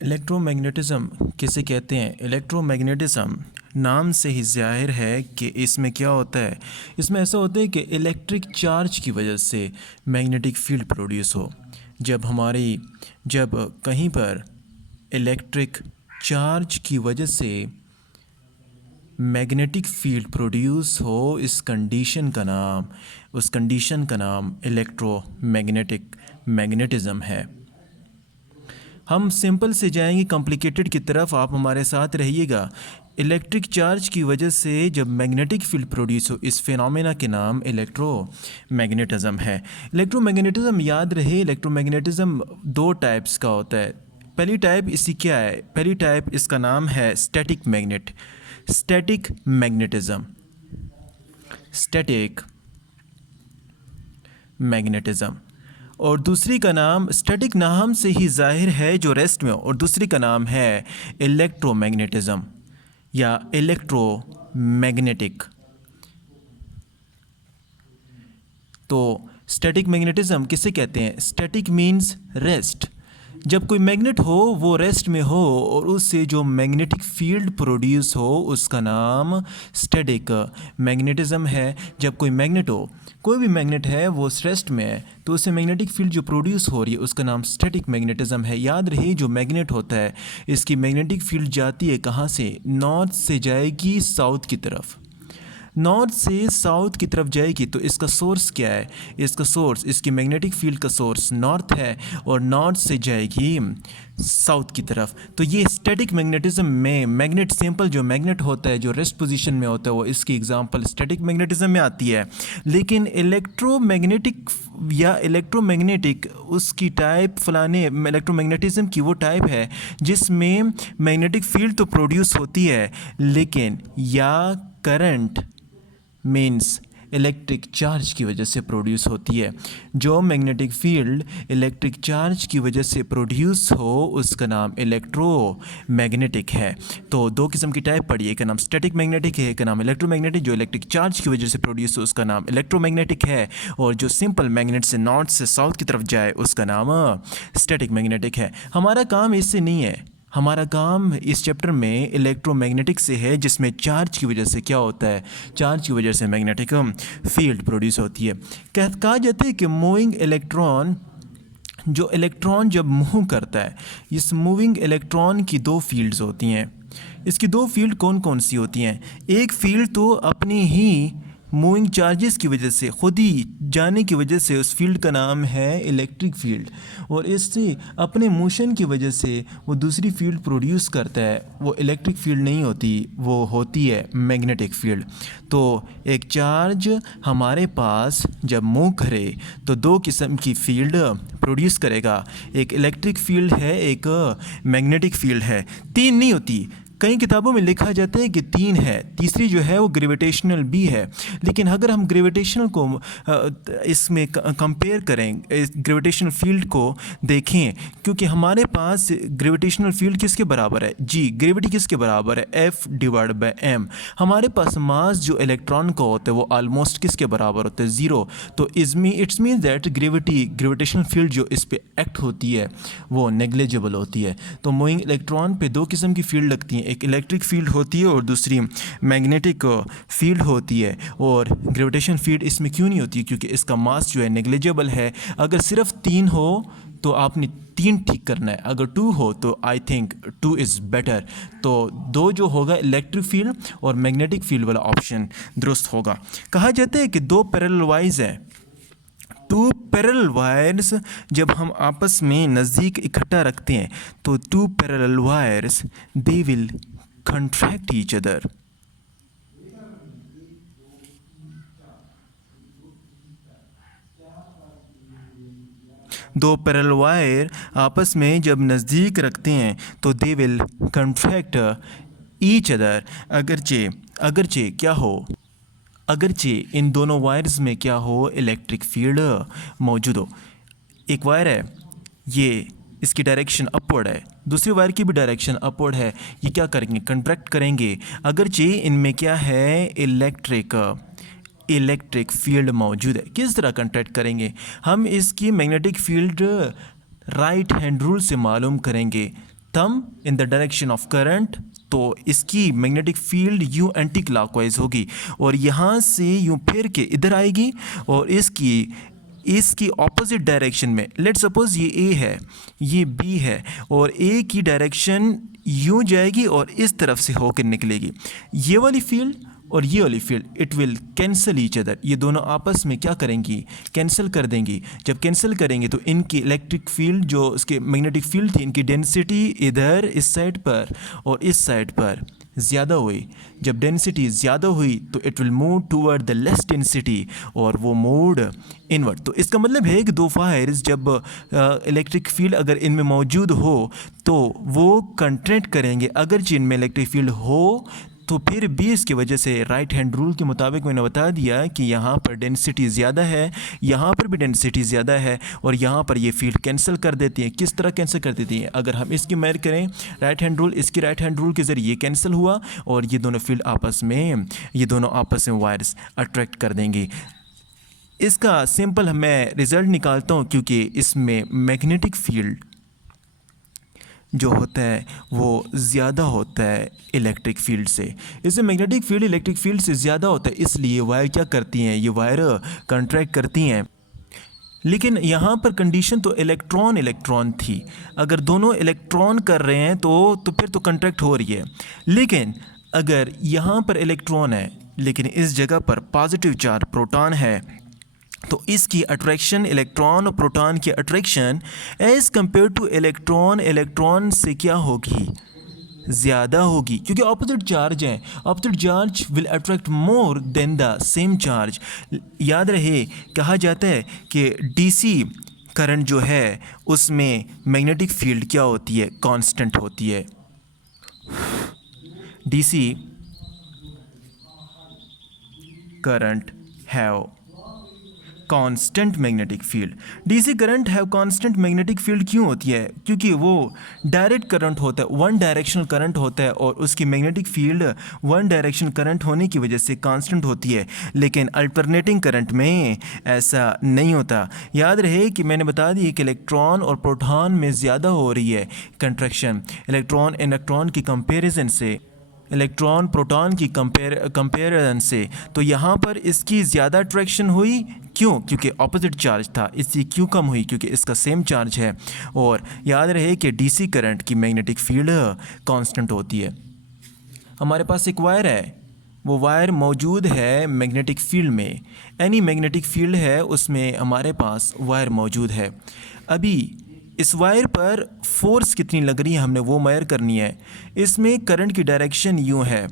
Electromagnetism किसे कहते हैं? इलेक्ट्रोमैग्नेटिज़्म नाम से ही ज़ाहिर है कि इसमें क्या होता है। इसमें ऐसा होता है कि इलेक्ट्रिक चार्ज की वजह से मैग्नेटिक फील्ड प्रोड्यूस हो। जब कहीं पर इलेक्ट्रिक चार्ज की वजह से मैग्नेटिक फील्ड प्रोड्यूस हो, उस कंडीशन का नाम मैग्नेटिज़्म है। हम सिंपल से जाएंगे कॉम्प्लिकेटेड की तरफ, आप हमारे साथ रहिएगा। इलेक्ट्रिक चार्ज की वजह से जब मैग्नेटिक फील्ड प्रोड्यूस हो, इस फिनोमेना के नाम इलेक्ट्रोमैग्नेटिज़्म है। इलेक्ट्रोमैग्नेटिज़्म याद रहे, इलेक्ट्रोमैग्नेटिज़्म दो टाइप्स का होता है। पहली टाइप इसकी क्या है? पहली टाइप इसका नाम है स्टैटिक मैग्नेटिज़्म। और दूसरी का नाम स्टैटिक नाम से ही जाहिर है जो रेस्ट में हो, और दूसरी का नाम है इलेक्ट्रोमैग्नेटिज़्म या इलेक्ट्रोमैग्नेटिक। तो स्टैटिक मैग्नेटिज़्म किसे कहते हैं? Static means rest. जब कोई मैग्नेट हो वो रेस्ट में हो और उससे जो मैग्नेटिक फील्ड प्रोड्यूस हो उसका नाम स्टैटिक मैग्नेटिज़्म है। जब कोई मैग्नेट हो, कोई भी मैग्नेट है, वो रेस्ट में है, तो उससे मैग्नेटिक फील्ड जो प्रोड्यूस हो रही है उसका नाम स्टैटिक मैग्नेटिज़्म है। याद रहे, जो मैग्नेट होता है इसकी मैग्नेटिक फील्ड जाती है कहाँ से? नॉर्थ से जाएगी साउथ की तरफ। नॉर्थ से साउथ की तरफ जाएगी तो इसका सोर्स क्या है? इसकी मैग्नेटिक फील्ड का सोर्स नॉर्थ है और नॉर्थ से जाएगी साउथ की तरफ। तो ये स्टैटिक मैग्नेटिज़्म में मैग्नेट, सिंपल जो मैग्नेट होता है जो रेस्ट पोजीशन में होता है, वो इसकी एग्जांपल स्टैटिक मैग्नेटिज़्म में आती है। लेकिन इलेक्ट्रोमैग्नेटिक उसकी टाइप, फलाने इलेक्ट्रोमैग्नेटिज़्म की वो टाइप है जिसमें मैग्नेटिक फील्ड तो प्रोड्यूस होती है, लेकिन या करंट मीन्स इलेक्ट्रिक चार्ज की वजह से प्रोड्यूस होती है। जो मैग्नेटिक फील्ड इलेक्ट्रिक चार्ज की वजह से प्रोड्यूस हो उसका नाम इलेक्ट्रोमैग्नेटिक है। तो दो किस्म की टाइप पड़ी, एक का नाम स्टैटिक मैग्नेटिक है, एक का नाम इलेक्ट्रोमैग्नेटिक। जो इलेक्ट्रिक चार्ज की वजह से प्रोड्यूस हो उसका नाम इलेक्ट्रोमैग्नेटिक है, और जो सिंपल मैग्नेट से नॉर्थ से साउथ की तरफ जाए उसका नाम स्टैटिक मैग्नेटिक है। हमारा काम इससे नहीं है, हमारा काम इस चैप्टर में इलेक्ट्रोमैग्नेटिक से है, जिसमें चार्ज की वजह से क्या होता है? चार्ज की वजह से मैग्नेटिक फील्ड प्रोड्यूस होती है। कहा जाता है कि मूविंग इलेक्ट्रॉन, जो इलेक्ट्रॉन जब मूव करता है, इस मूविंग इलेक्ट्रॉन की दो फील्ड्स होती हैं। इसकी दो फील्ड कौन कौन सी होती हैं? एक फील्ड तो अपनी ही मूविंग चार्जेस की वजह से, खुद ही जाने की वजह से, उस फील्ड का नाम है इलेक्ट्रिक फील्ड, और इससे अपने मोशन की वजह से वो दूसरी फील्ड प्रोड्यूस करता है। वो इलेक्ट्रिक फील्ड नहीं होती, वो होती है मैग्नेटिक फील्ड। तो एक चार्ज हमारे पास जब मूव करे तो दो किस्म की फील्ड प्रोड्यूस करेगा, एक इलेक्ट्रिक फील्ड है, एक मैग्नेटिक फील्ड है। तीन नहीं होती, कई किताबों में लिखा जाता है कि तीन है, तीसरी जो है वो ग्रेविटेशनल भी है। लेकिन अगर हम ग्रेविटेशनल को इसमें कंपेयर करें, ग्रेविटेशनल फील्ड को देखें, क्योंकि हमारे पास ग्रेविटेशनल फील्ड किसके बराबर है? जी, ग्रेविटी किसके बराबर है? F/m। हमारे पास मास जो इलेक्ट्रॉन का होता है वो ऑलमोस्ट किसके बराबर होता है? 0। तो it's mean that gravitational field जो इस पर एक्ट होती है वो नेग्लिजिबल होती है। तो मूविंग इलेक्ट्रॉन पे दो किस्म की फील्ड लगती हैं, एक इलेक्ट्रिक फील्ड होती है और दूसरी मैग्नेटिक फील्ड होती है। और ग्रेविटेशन फील्ड इसमें क्यों नहीं होती? क्योंकि इसका मास जो है नेग्लिजिबल है। अगर सिर्फ 3 हो तो आपने 3 ठीक करना है, अगर 2 हो तो आई थिंक 2 इज़ बेटर। तो 2 जो होगा इलेक्ट्रिक फील्ड और मैग्नेटिक फील्ड वाला ऑप्शन दुरुस्त होगा। कहा जाता है कि 2 पैरेलल वायर्स हैं, 2 पैरेलल वायर्स जब हम आपस में नज़दीक इकट्ठा रखते हैं तो 2 parallel wires they will contract each other. दो पैरेलल वायर आपस में जब नज़दीक रखते हैं तो they will contract each other. अगरचे क्या हो, अगरचे इन दोनों वायर्स में क्या हो? इलेक्ट्रिक फील्ड मौजूद हो। एक वायर है, ये इसकी डायरेक्शन अपवर्ड है, दूसरी वायर की भी डायरेक्शन अपवर्ड है, ये क्या करेंगे? कंट्रैक्ट करेंगे। अगरचे इनमें क्या है? इलेक्ट्रिक फील्ड मौजूद है। किस तरह कंट्रैक्ट करेंगे? हम इसकी magnetic field right hand rule से मालूम करेंगे। Thumb in the direction of current, तो इसकी मैग्नेटिक फील्ड यूँ एंटी क्लॉकवाइज होगी और यहाँ से यूँ फिर के इधर आएगी और इसकी ऑपोजिट डायरेक्शन में, लेट सपोज ये ए है, ये बी है और ए की डायरेक्शन यूँ जाएगी और इस तरफ से होकर निकलेगी। ये वाली फील्ड और ये वाली field it will cancel each other, ये दोनों आपस में क्या करेंगी, कैंसिल कर देंगी। जब कैंसिल करेंगे तो इनकी इलेक्ट्रिक फील्ड जो उसके मैग्नेटिक फील्ड थी, इनकी डेंसिटी इधर इस साइड पर और इस साइड पर ज़्यादा हुई। जब डेंसिटी ज़्यादा हुई तो it will move toward the less density और वो मूव इनवर्ड। तो इसका मतलब है कि दो वायर्स जब इलेक्ट्रिक फील्ड अगर इनमें मौजूद हो तो वो कंट्रैक्ट करेंगे। अगर इनमें इलेक्ट्रिक फील्ड हो तो फिर भी इसकी वजह से राइट हैंड रूल के मुताबिक मैंने बता दिया कि यहाँ पर डेंसिटी ज़्यादा है, यहाँ पर भी डेंसिटी ज़्यादा है और यहाँ पर ये फील्ड कैंसिल कर देती हैं। किस तरह कैंसिल कर देती हैं? अगर हम इसकी मेजर करें राइट हैंड रूल, इसकी राइट हैंड रूल के ज़रिए ये कैंसिल हुआ और ये दोनों फील्ड आपस में वायर्स अट्रैक्ट कर देंगी। इसका सिंपल मैं रिज़ल्ट निकालता हूँ, क्योंकि इसमें मैग्नेटिक फील्ड जो होता है वो ज़्यादा होता है इलेक्ट्रिक फील्ड से। इससे मैग्नेटिक फील्ड इलेक्ट्रिक फील्ड से ज़्यादा होता है, इसलिए वायर क्या करती हैं, ये वायर कंट्रैक्ट करती हैं। लेकिन यहाँ पर कंडीशन तो इलेक्ट्रॉन थी। अगर दोनों इलेक्ट्रॉन कर रहे हैं तो फिर तो कंट्रैक्ट हो रही है। लेकिन अगर यहाँ पर इलेक्ट्रॉन है लेकिन इस जगह पर पॉजिटिव चार्ज प्रोटॉन है, तो इसकी अट्रैक्शन, इलेक्ट्रॉन और प्रोटॉन की attraction as compare two electron से क्या होगी, ज़्यादा होगी, क्योंकि ऑपोजिट चार्ज हैं। Opposite charge will attract more than the same charge. याद रहे, कहा जाता है कि डीसी करंट जो है उसमें मैग्नेटिक फील्ड क्या होती है, कांस्टेंट होती है। DC current have constant magnetic field. DC current have constant magnetic field क्यों होती है? क्योंकि वो डायरेक्ट करंट होता है, वन डायरेक्शनल करंट होता है और उसकी magnetic field one directional current होने की वजह से कांस्टेंट होती है। लेकिन अल्टरनेटिंग करंट में ऐसा नहीं होता। याद रहे कि मैंने बता दी कि इलेक्ट्रॉन और प्रोटॉन में ज़्यादा हो रही है कंट्रैक्शन, इलेक्ट्रॉन की कंपेरिजन से, इलेक्ट्रॉन प्रोटॉन की कंपेरिजन से। तो यहाँ पर इसकी ज़्यादा अट्रैक्शन हुई, क्यों? क्योंकि ऑपोजिट चार्ज था। इसकी क्यों कम हुई? क्योंकि इसका सेम चार्ज है। और याद रहे कि डीसी करंट की मैग्नेटिक फील्ड कांस्टेंट होती है। हमारे पास एक वायर है, वो वायर मौजूद है मैग्नेटिक फील्ड में। एनी मैग्नेटिक फील्ड है उसमें हमारे पास वायर मौजूद है। अभी इस वायर पर फोर्स कितनी लग रही है हमने वो मेजर करनी है। इसमें करंट की डायरेक्शन यूँ है,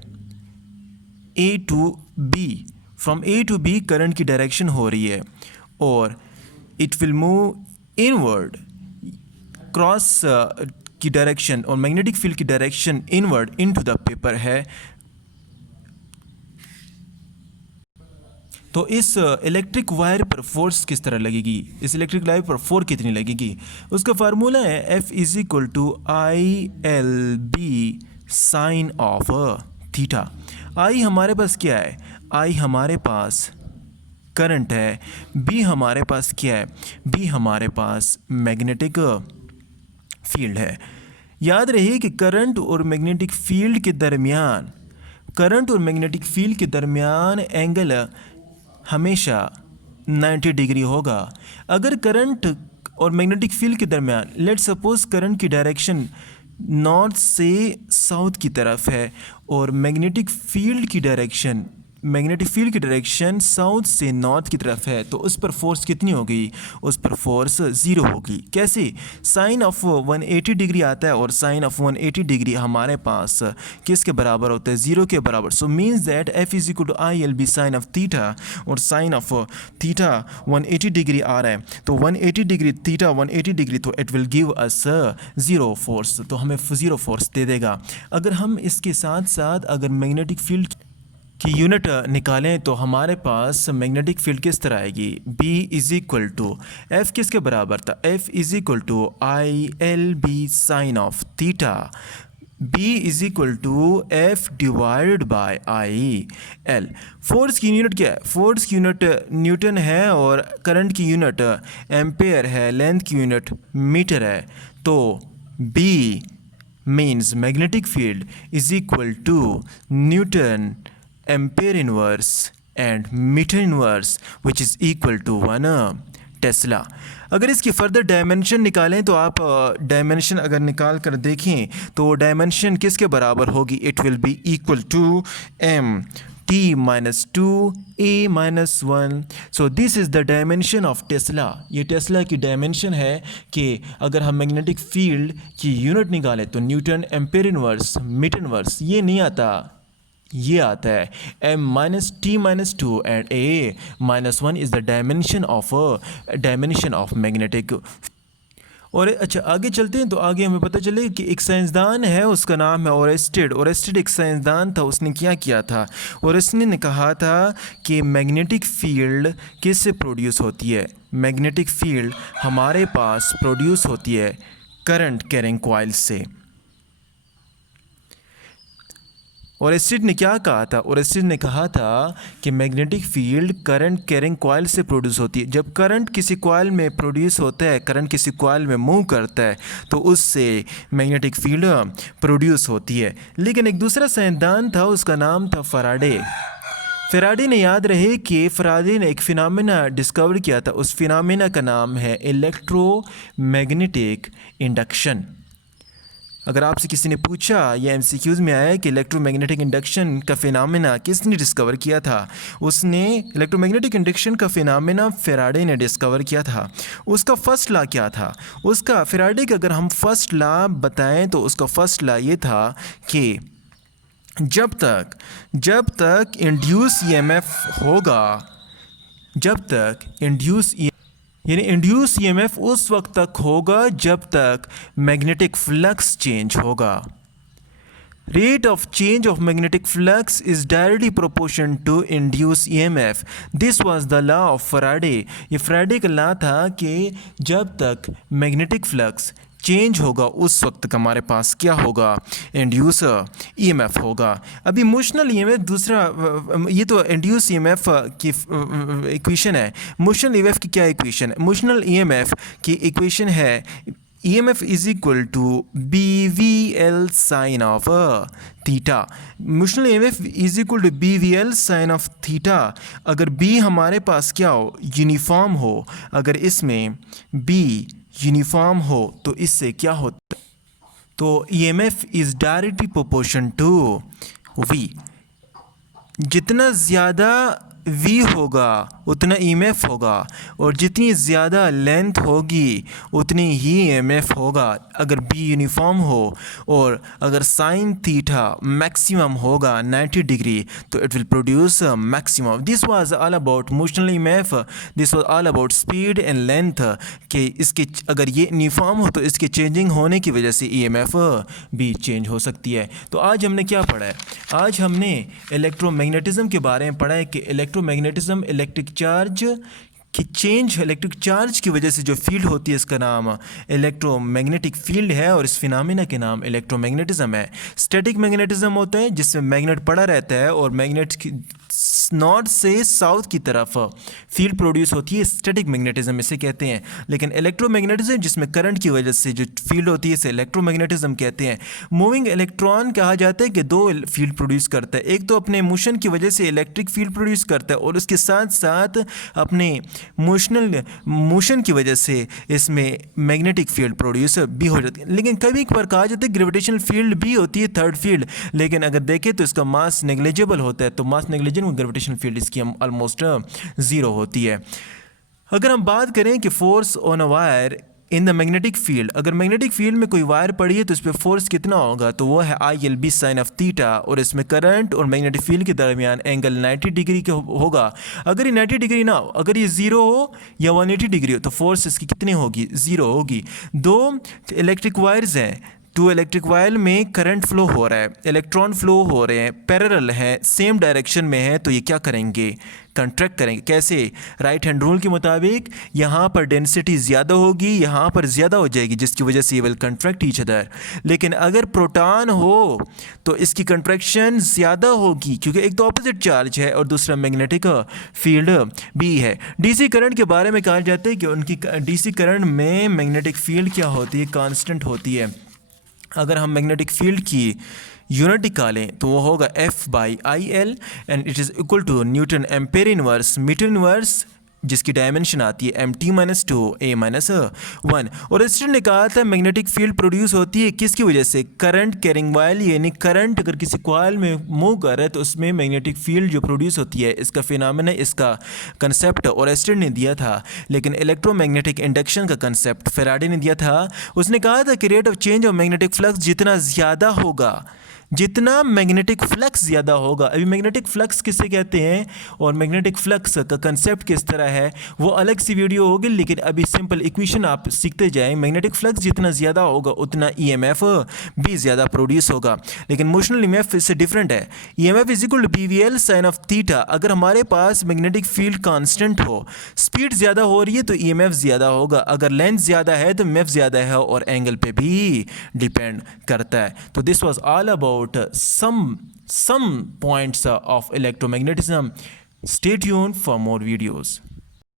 A to B, from A to B current की डायरेक्शन हो रही है और it will move inward cross की डायरेक्शन, और मैग्नेटिक फील्ड की direction inward into the paper है। तो इस इलेक्ट्रिक वायर पर फोर्स किस तरह लगेगी, इस इलेक्ट्रिक वायर पर फोर्स कितनी लगेगी? उसका फार्मूला है F is equal to ILB sine of theta. आई हमारे पास क्या है? आई हमारे पास करंट है। बी हमारे पास क्या है? बी हमारे पास मैग्नेटिक फील्ड है। याद रहे कि करंट और मैग्नेटिक फील्ड के दरमियान एंगल हमेशा 90 डिग्री होगा। अगर करंट और मैग्नेटिक फील्ड के दरमियान, लेट सपोज करंट की डायरेक्शन नॉर्थ से साउथ की तरफ है और मैग्नेटिक फील्ड की डायरेक्शन साउथ से नॉर्थ की तरफ है, तो उस पर फोर्स कितनी होगी? उस पर फोर्स ज़ीरो होगी। कैसे? साइन ऑफ 180 डिग्री आता है और साइन ऑफ 180 डिग्री हमारे पास किसके बराबर होता है? ज़ीरो के बराबर। So means that F is equal to ILB sine of theta, और साइन ऑफ थीटा 180 डिग्री आ रहा है, तो 180 डिग्री थीटा 180 डिग्री, तो it will give us zero force, तो हमें ज़ीरो फोर्स दे देगा। अगर हम इसके साथ साथ अगर मैग्नेटिक फील्ड की यूनिट निकालें तो हमारे पास मैग्नेटिक फील्ड किस तरह आएगी? B is equal to F किसके बराबर था? F is equal to ILB sine of theta. B is equal to F divided by IL। Force की यूनिट क्या है? फोर्स की यूनिट न्यूटन है और करंट की यूनिट एम्पेयर है, लेंथ की यूनिट मीटर है। तो B means magnetic field is equal to Newton ampere inverse and meter inverse which is equal to 1 Tesla. अगर इसकी फर्दर डायमेंशन निकालें तो आप डायमेंशन अगर निकाल कर देखें तो डायमेंशन किसके बराबर होगी? It will be equal to m t minus 2 a minus 1। So this is the dimension of tesla. ये टेस्ला की डायमेंशन है कि अगर हम मैग्नेटिक फील्ड की यूनिट निकालें तो newton ampere inverse metre inverse ये नहीं आता, ये आता है m minus t minus 2 and a minus 1 is the dimension of magnetic। और अच्छा आगे चलते हैं तो आगे हमें पता चले कि एक साइंसदान है उसका नाम है ओरेस्टेड। ओरेस्टेड एक साइंसदान था, उसने क्या किया था? ओरेस्टेड ने कहा था कि मैग्नेटिक फील्ड किससे प्रोड्यूस होती है? मैग्नेटिक फील्ड हमारे पास प्रोड्यूस होती है करंट कैरिंग कॉइल से। ओरेस्टेड ने क्या कहा था? ओरेस्टेड ने कहा था कि magnetic field current carrying coil से प्रोड्यूस होती है। जब करंट किसी कॉइल में प्रोड्यूस होता है, करंट किसी कॉइल में मूव करता है तो उससे मैग्नेटिक फील्ड प्रोड्यूस होती है। लेकिन एक दूसरा साइंसदान था, उसका नाम था फैराडे। फैराडे ने याद रहे कि फैराडे ने एक फिनोमेना डिस्कवर किया था, उस फिनोमेना का नाम है इलेक्ट्रोमैग्नेटिक इंडक्शन। अगर आपसे किसी ने पूछा या एमसीक्यूज़ में आया कि इलेक्ट्रोमैग्नेटिक इंडक्शन का फिनोमेना किसने डिस्कवर किया था? उसने इलेक्ट्रोमैग्नेटिक इंडक्शन का फिनोमेना फैराडे ने डिस्कवर किया था। उसका फर्स्ट लॉ क्या था? उसका फैराडे का अगर हम फर्स्ट लॉ बताएं तो उसका फर्स्ट लॉ ये था कि जब तक इंड्यूस ईएमएफ होगा, जब तक इंड्यूस यानी इंड्यूस ईएमएफ उस वक्त तक होगा जब तक मैग्नेटिक फ्लक्स चेंज होगा। Rate of change of magnetic flux is directly proportion to induce EMF. This was the law of Faraday. ये फैराडे का लॉ था कि जब तक मैग्नेटिक फ्लक्स चेंज होगा उस वक्त तक हमारे पास क्या होगा? इंड्यूस ईएमएफ होगा। अभी इमोशनल ईएमएफ दूसरा, ये तो इंड्यूस ईएमएफ की इक्वेशन है। इमोशनल ईएमएफ की क्या इक्वेशन है? इमोशनल ईएमएफ की इक्वेशन है EMF is equal to BVL sine of theta. Emotional EMF is equal to BVL sine of theta. अगर B हमारे पास क्या हो? यूनिफॉर्म हो। अगर इसमें B यूनिफॉर्म हो तो इससे क्या होता है? तो EMF is directly proportion to V। जितना ज़्यादा V होगा उतना EMF होगा, और जितनी ज़्यादा लेंथ होगी उतनी ही EMF होगा। अगर B यूनिफॉर्म हो और अगर साइन थीटा मैक्सिमम होगा 90 डिग्री तो it will produce maximum. This was all about motional EMF। This was all about speed and length कि इसके अगर ये यूनिफॉर्म हो तो इसके चेंजिंग होने की वजह से EMF भी चेंज हो सकती है। तो आज हमने क्या पढ़ा है? आज हमने इलेक्ट्रोमैग्नेटिज्म के बारे में पढ़ा है कि इलेक्ट्रोमैग्नेटिज्म इलेक्ट्रिक चार्ज कि चेंज इलेक्ट्रिक चार्ज की वजह से जो फील्ड होती है इसका नाम इलेक्ट्रोमैग्नेटिक फील्ड है और इस फिनोमेना के नाम इलेक्ट्रोमैग्नेटिज्म है। स्टैटिक मैग्नेटिज्म होता है जिसमें मैग्नेट पड़ा रहता है और मैग्नेट नॉर्थ से साउथ की तरफ फील्ड प्रोड्यूस होती है, स्टैटिक मैग्नेटिज्म इसे कहते हैं। लेकिन इलेक्ट्रोमैग्नेटिज्म जिसमें करंट की वजह से जो फील्ड होती है इसे इलेक्ट्रोमैग्नेटिज्म कहते हैं। मूविंग इलेक्ट्रॉन कहा जाता है कि दो फील्ड प्रोड्यूस करता है, एक तो अपने मोशन की वजह से इलेक्ट्रिक फील्ड प्रोड्यूस करता है और उसके साथ साथ अपने मोशन की वजह से इसमें मैग्नेटिक फील्ड प्रोड्यूस भी हो जाती है। लेकिन कभी कभार कहा जाता है ग्रेविटेशनल फील्ड भी होती है, थर्ड फील्ड, लेकिन अगर देखें तो इसका मास नेग्लिजिबल होता है, तो मास नेग्लिजिबल ग्रेविटेशनल फील्ड इसकी ऑलमोस्ट ज़ीरो होती है। अगर हम बात करें कि force on a wire in the magnetic field, अगर मैग्नेटिक फील्ड में कोई वायर पड़ी है तो इस पर फोर्स कितना होगा? तो वो है ILB साइन ऑफ थीटा, और इसमें करंट और मैग्नेटिक फील्ड के दरमियान एंगल 90 डिग्री का होगा। अगर ये 90 डिग्री ना हो, अगर ये ज़ीरो हो या 180 डिग्री हो तो फोर्स इसकी कितनी होगी? ज़ीरो होगी। दो इलेक्ट्रिक वायर्स हैं, टू इलेक्ट्रिक वायर में करंट फ्लो हो रहा है, इलेक्ट्रॉन फ्लो हो रहे हैं, पैरेलल है, सेम डायरेक्शन में है, तो ये क्या करेंगे? कंट्रैक्ट करेंगे। कैसे? राइट हैंड रूल के मुताबिक यहाँ पर डेंसिटी ज़्यादा होगी, यहाँ पर ज़्यादा हो जाएगी, जिसकी वजह से ये विल कंट्रैक्ट ईच अदर। लेकिन अगर प्रोटॉन हो तो इसकी कंट्रैक्शन ज़्यादा होगी क्योंकि एक तो ऑपोजिट चार्ज है और दूसरा मैग्नेटिक फील्ड भी है। डीसी करंट के बारे में कहा जाता है कि उनकी डीसी करंट में मैग्नेटिक फील्ड क्या होती है? कांस्टेंट होती है। अगर हम मैग्नेटिक फील्ड की यूनिट निकालें तो वो होगा F/IL and it is equal to newton ampere inverse metre inverse, जिसकी डायमेंशन आती है mt-2 a-1। और स्टूडेंट ने कहा था मैग्नेटिक फील्ड प्रोड्यूस होती है किसकी वजह से, करंट कैरिंग वायल, यानी करंट अगर किसी कॉइल में मूव कर रहा है तो उसमें मैग्नेटिक फील्ड जो प्रोड्यूस होती है, इसका फिनोमेना, इसका कंसेप्ट और स्टूडेंट ने दिया था। लेकिन इलेक्ट्रोमैग्नेटिक इंडक्शन का कंसेप्ट फैराडे ने दिया था। उसने कहा था कि rate of change of magnetic flux जितना ज़्यादा होगा, जितना मैग्नेटिक फ्लक्स ज़्यादा होगा, अभी मैग्नेटिक फ्लक्स किसे कहते हैं और मैग्नेटिक फ्लक्स का कंसेप्ट किस तरह है वो अलग सी वीडियो होगी, लेकिन अभी सिंपल इक्वेशन आप सीखते जाएं। मैग्नेटिक फ्लक्स जितना ज़्यादा होगा उतना ईएमएफ भी ज़्यादा प्रोड्यूस होगा, लेकिन मोशनल ईएमएफ इससे डिफरेंट है। EMF is equal to BVL sine of theta. अगर हमारे पास मैग्नेटिक फील्ड कांस्टेंट हो, स्पीड ज़्यादा हो रही है तो ईएमएफ ज़्यादा होगा, अगर लेंथ ज़्यादा है तो एमएफ ज़्यादा है, और एंगल पे भी डिपेंड करता है। तो this was all about some points of electromagnetism. Stay tuned for more videos.